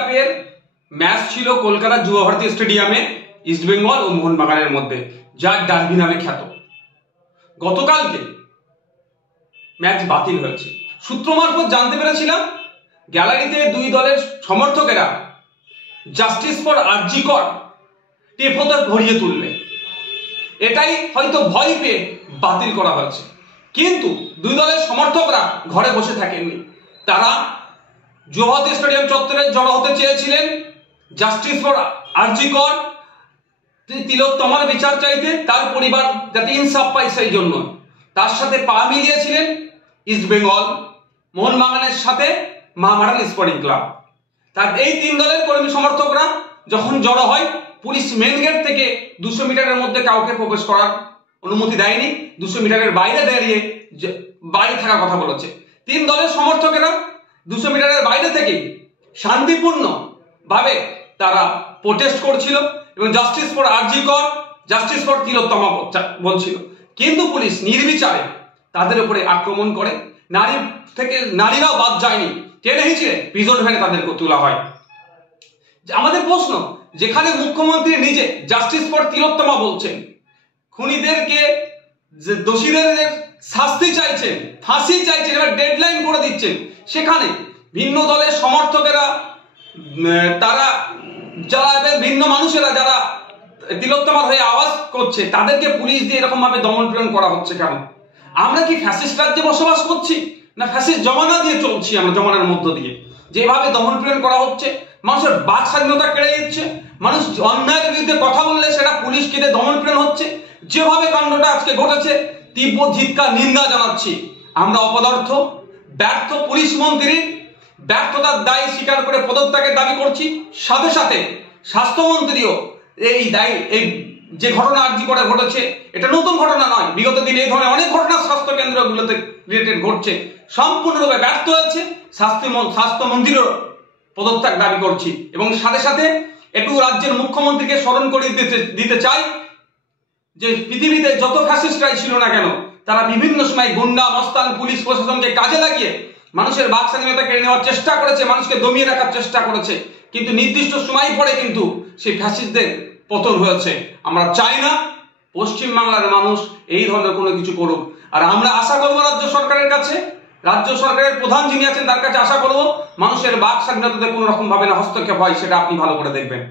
এর ম্যাচ ছিল কলকাতা যুব ভারতী স্টেডিয়ামে ইস্টবেঙ্গল ও মোহনবাগানের মধ্যে, যা ডার্বি নামে খ্যাত। গতকালকে ম্যাচ বাতিল হয়েছে। সূত্র মারফত জানতে পেরেছিলাম গ্যালারিতে দুই দলের সমর্থকেরা জাস্টিস ফর আরজি কর টেপোতে ভরিয়ে তুলবে, এটাই হয়তো ভয় পেয়ে বাতিল করা হয়েছে। কিন্তু দুই দলের সমর্থকরা ঘরে বসে থাকেননি, তারা যুব ভারতী স্টেডিয়াম চত্বরে জড়ো হতে চেয়েছিলেন জাস্টিস ফর আরজি কর, তিলোত্তমার বিচার চাইতে, তার পরিবার যাতে ইনসাফ পায় সেই জন্য। তার সাথে পা মিলিয়েছিলেন ইস্টবেঙ্গল, মোহনবাগানের সাথে মহামারান স্পোর্টিং ক্লাব। তার এই তিন দলের কর্মী সমর্থকরা যখন জড়ো হয়, পুলিশ মেন গেট থেকে 200 মিটারের মধ্যে কাউকে প্রবেশ করার অনুমতি দেয়নি, 200 মিটারের বাইরে দাঁড়িয়ে বাইরে থাকার কথা বলেছে। তিন দলের সমর্থকেরা 200 মিটারের বাইরে থেকে শান্তিপূর্ণ ভাবে তারা প্রোটেস্ট করছিল এবং জাস্টিস ফর আরজি কর, জাস্টিস ফর তিলোত্তমা বলছিল। কিন্তু পুলিশ নির্বিচারে তাদের উপরে আক্রমণ করে, নারীরাও বাদ যায়নি, টেনে হিঁচড়ে প্রিজন ভ্যানে তাদেরকে তোলা হয়। আমাদের প্রশ্ন, যেখানে মুখ্যমন্ত্রী নিজে জাস্টিস ফর তিলোত্তমা বলছেন, খুনিদেরকে দোষীদের শাস্তি চাইছেন, ফাঁসি চাইছেন, এবার ডেডলাইন করে দিচ্ছেন, সেখানে ভিন্ন দলের সমর্থকেরা তারা যারা ভিন্ন মানুষেরা যারা তিলোত্তমার হয়ে আওয়াজ করছে, তাদেরকে পুলিশ দিয়ে এরকম ভাবে দমন পীড়ন করা হচ্ছে কেন? আমরা কি ফ্যাসিস্ট রাজ্যে বসবাস করছি, না ফ্যাসিস্ট জমানা দিয়ে চলছি? আমরা জমানার মধ্য দিয়ে যেভাবে দমন পীড়ন করা হচ্ছে, মানুষের বাক স্বাধীনতা কেড়ে দিচ্ছে, মানুষ অন্যায়ের বিরুদ্ধে কথা বললে সেটা পুলিশকে দিয়ে দমন পীড়ন হচ্ছে, যেভাবে কাণ্ডটা আজকে ঘটেছে তীব্র ধিক্কার নিন্দা জানাচ্ছি। আমরা অপদার্থ, ব্যর্থ পুলিশ মন্ত্রীর ব্যর্থতার দায় স্বীকার করে পদত্যাগের দাবি করছি। সাথে সাথে স্বাস্থ্যমন্ত্রীও এই দায়, এই যে ঘটনা আরজি করে ঘটেছে, এটা নতুন ঘটনা নয়, বিগত দিনে এই ধরনের অনেক ঘটনা স্বাস্থ্য কেন্দ্রগুলোতে রিলেটেড ঘটছে, সম্পূর্ণরূপে ব্যর্থ হয়েছে। স্বাস্থ্যমন্ত্রীরও পদত্যাগ দাবি করছি এবং সাথে সাথে একটু রাজ্যের মুখ্যমন্ত্রীকে স্মরণ করে দিতে চাই যে পৃথিবীতে যত ফ্যাসিস্টরাই ছিল না কেন, তারা বিভিন্ন সময় গুন্ডা মস্তান পুলিশ প্রশাসনকে কাজে লাগিয়ে মানুষের বাক স্বাধীনতা কেড়ে নেওয়ার চেষ্টা করেছে, মানুষকে দমিয়ে রাখার চেষ্টা করেছে, কিন্তু নির্দিষ্ট সময় পরে কিন্তু সেই ফ্যাসিস্টদের পতন হয়েছে। আমরা চাই না পশ্চিম বাংলার মানুষ এই ধরনের কোনো কিছু করুক। আর আমরা আশা করবো রাজ্য সরকারের কাছে, রাজ্য সরকারের প্রধান যিনি আছেন তার কাছে আশা করবো মানুষের বাক স্বাধীনতাতে কোনো রকম ভাবে না হস্তক্ষেপ হয়, সেটা আপনি ভালো করে দেখবেন।